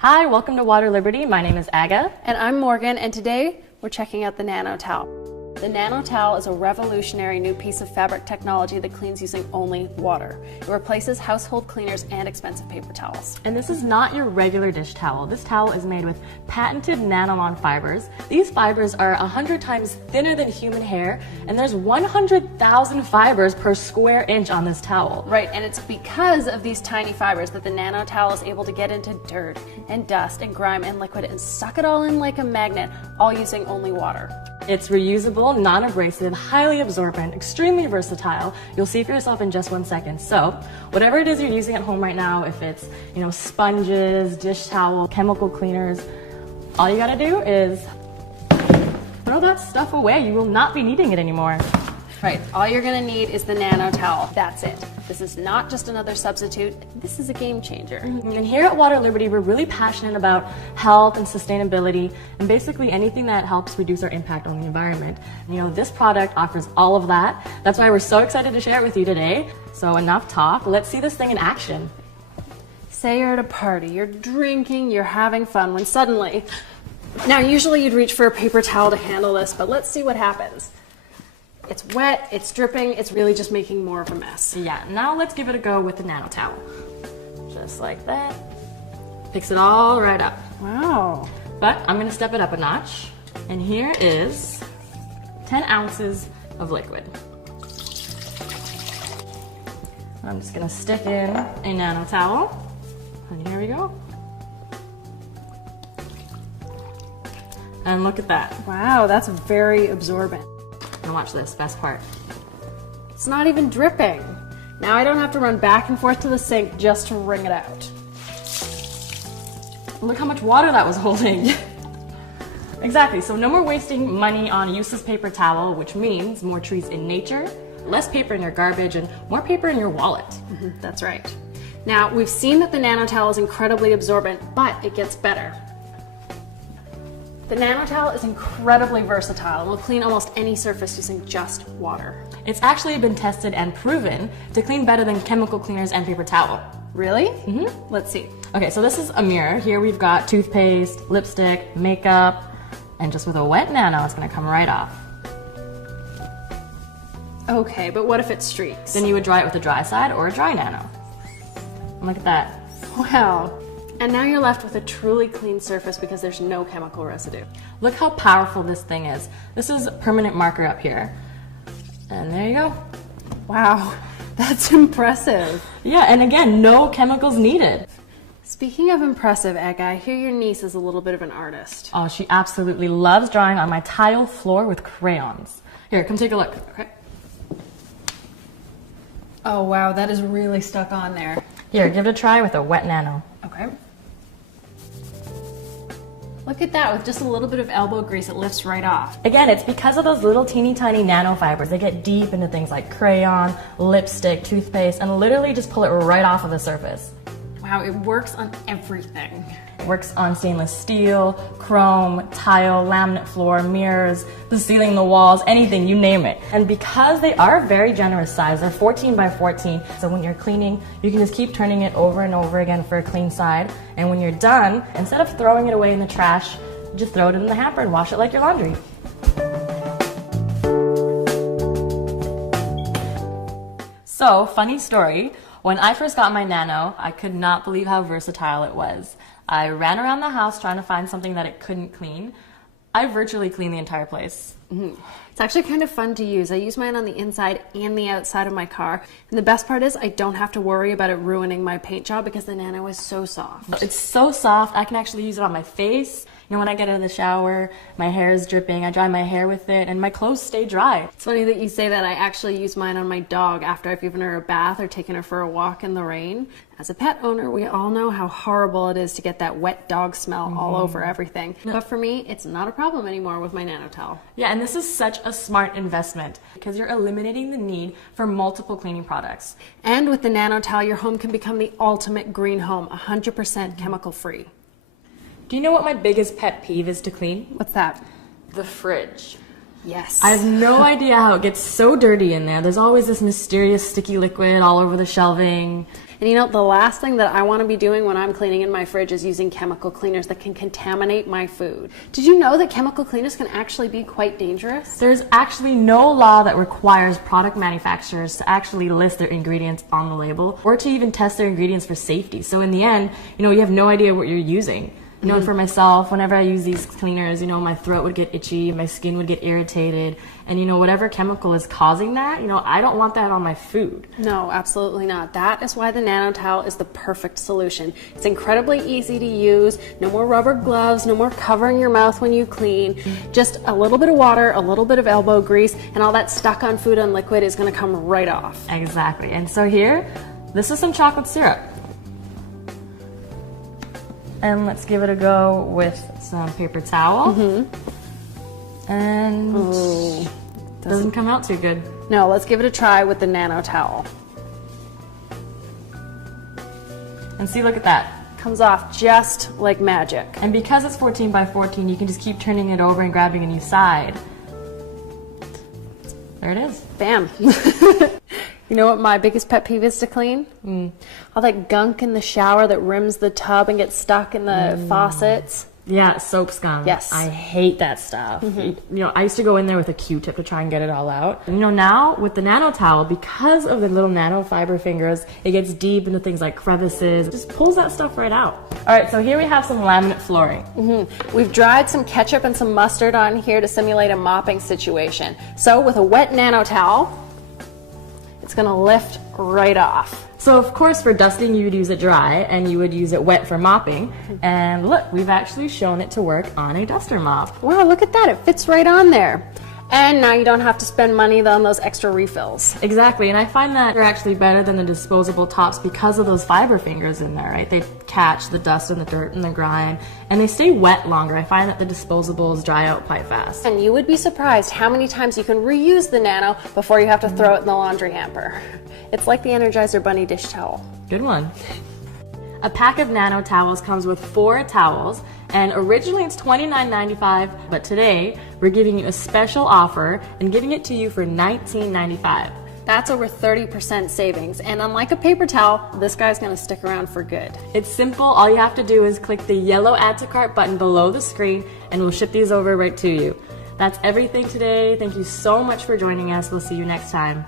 Hi, welcome to Water Liberty. My name is Aga. And I'm Morgan, and today we're checking out the Nano Towel. The Nano Towel is a revolutionary new piece of fabric technology that cleans using only water. It replaces household cleaners and expensive paper towels. And this is not your regular dish towel. This towel is made with patented nylon fibers. These fibers are 100 times thinner than human hair, and there's 100,000 fibers per square inch on this towel. Right, and it's because of these tiny fibers that the Nano Towel is able to get into dirt and dust and grime and liquid and suck it all in like a magnet, all using only water. It's reusable, non-abrasive, highly absorbent, extremely versatile. You'll see for yourself in just 1 second. So, whatever it is you're using at home right now, if it's, sponges, dish towel, chemical cleaners, all you gotta do is throw that stuff away. You will not be needing it anymore. Right, all you're gonna need is the Nano Towel. That's it. This is not just another substitute, this is a game changer. And here at Water Liberty, we're really passionate about health and sustainability and basically anything that helps reduce our impact on the environment. This product offers all of that. That's why we're so excited to share it with you today. So enough talk, let's see this thing in action. Say you're at a party, you're drinking, you're having fun, when suddenly, now usually you'd reach for a paper towel to handle this, but let's see what happens. It's wet, it's dripping, it's really just making more of a mess. Yeah, now let's give it a go with the Nano Towel. Just like that. Picks it all right up. Wow. But I'm gonna step it up a notch. And here is 10 ounces of liquid. I'm just gonna stick in a Nano Towel. And here we go. And look at that. Wow, that's very absorbent. And watch this, best part. It's not even dripping. Now I don't have to run back and forth to the sink just to wring it out. Look how much water that was holding. Exactly, so no more wasting money on a useless paper towel, which means more trees in nature, less paper in your garbage, and more paper in your wallet. That's right. Now, we've seen that the Nano Towel is incredibly absorbent, but it gets better. The Nano Towel is incredibly versatile and will clean almost any surface using just water. It's actually been tested and proven to clean better than chemical cleaners and paper towel. Really? Let's see. Okay, so this is a mirror. Here we've got toothpaste, lipstick, makeup, and just with a wet Nano, it's gonna come right off. Okay, but what if it streaks? Then you would dry it with a dry side or a dry Nano. And look at that. Wow. And now you're left with a truly clean surface because there's no chemical residue. Look how powerful this thing is. This is permanent marker up here. And there you go. Wow, that's impressive. Yeah, and again, no chemicals needed. Speaking of impressive, Egg, I hear your niece is a little bit of an artist. Oh, she absolutely loves drawing on my tile floor with crayons. Here, come take a look. Okay. Oh wow, that is really stuck on there. Here, give it a try with a wet Nano. Okay. Look at that, with just a little bit of elbow grease, it lifts right off. Again, it's because of those little teeny tiny nanofibers. They get deep into things like crayon, lipstick, toothpaste, and literally just pull it right off of the surface. Wow, it works on everything. It works on stainless steel, chrome, tile, laminate floor, mirrors, the ceiling, the walls, anything, you name it. And because they are very generous size, they're 14 by 14, so when you're cleaning, you can just keep turning it over and over again for a clean side. And when you're done, instead of throwing it away in the trash, just throw it in the hamper and wash it like your laundry. So, funny story. When I first got my Nano, I could not believe how versatile it was. I ran around the house trying to find something that it couldn't clean. I virtually cleaned the entire place. It's actually kind of fun to use. I use mine on the inside and the outside of my car. And the best part is I don't have to worry about it ruining my paint job because the Nano is so soft. It's so soft, I can actually use it on my face. When I get out of the shower, my hair is dripping, I dry my hair with it, and my clothes stay dry. It's funny that you say that. I actually use mine on my dog after I've given her a bath or taken her for a walk in the rain. As a pet owner, we all know how horrible it is to get that wet dog smell all over everything. But for me, it's not a problem anymore with my Nano Towel. Yeah, and this is such a smart investment because you're eliminating the need for multiple cleaning products. And with the Nano Towel, your home can become the ultimate green home, 100% chemical free. Do you know what my biggest pet peeve is to clean? What's that? The fridge. Yes. I have no idea how it gets so dirty in there. There's always this mysterious sticky liquid all over the shelving. And you know, the last thing that I want to be doing when I'm cleaning in my fridge is using chemical cleaners that can contaminate my food. Did you know that chemical cleaners can actually be quite dangerous? There's actually no law that requires product manufacturers to actually list their ingredients on the label or to even test their ingredients for safety. So in the end, you know, you have no idea what you're using. You know, for myself, whenever I use these cleaners, you know, my throat would get itchy, my skin would get irritated, and you know, whatever chemical is causing that, you know, I don't want that on my food. No, absolutely not. That is why the Nano towel is the perfect solution. It's incredibly easy to use, no more rubber gloves, no more covering your mouth when you clean, just a little bit of water, a little bit of elbow grease, and all that stuck on food and liquid is gonna come right off. Exactly, and so here, this is some chocolate syrup. And let's give it a go with some paper towel. And Ooh, doesn't come out too good. No, let's give it a try with the Nano towel. And see, look at that. Comes off just like magic. And because it's 14 by 14, you can just keep turning it over and grabbing a new side. There it is. Bam. You know what my biggest pet peeve is to clean? All that gunk in the shower that rims the tub and gets stuck in the faucets. Yeah, soap scum. Yes. I hate that stuff. You know, I used to go in there with a Q-tip to try and get it all out. You know, now with the Nano towel, because of the little nano fiber fingers, it gets deep into things like crevices. It just pulls that stuff right out. All right, so here we have some laminate flooring. We've dried some ketchup and some mustard on here to simulate a mopping situation. So with a wet Nano towel, it's gonna lift right off. So of course for dusting you would use it dry and you would use it wet for mopping. And look, we've actually shown it to work on a duster mop. Wow, look at that, it fits right on there. And now you don't have to spend money on those extra refills. Exactly, and I find that they're actually better than the disposable tops because of those fiber fingers in there, right? They catch the dust and the dirt and the grime, and they stay wet longer. I find that the disposables dry out quite fast. And you would be surprised how many times you can reuse the Nano before you have to throw it in the laundry hamper. It's like the Energizer Bunny dish towel. Good one. A pack of Nano towels comes with 4 towels, and originally it's $29.95, but today we're giving you a special offer and giving it to you for $19.95. That's over 30% savings, and unlike a paper towel, this guy's gonna stick around for good. It's simple. All you have to do is click the yellow Add to Cart button below the screen and we'll ship these over right to you. That's everything today. Thank you so much for joining us. We'll see you next time.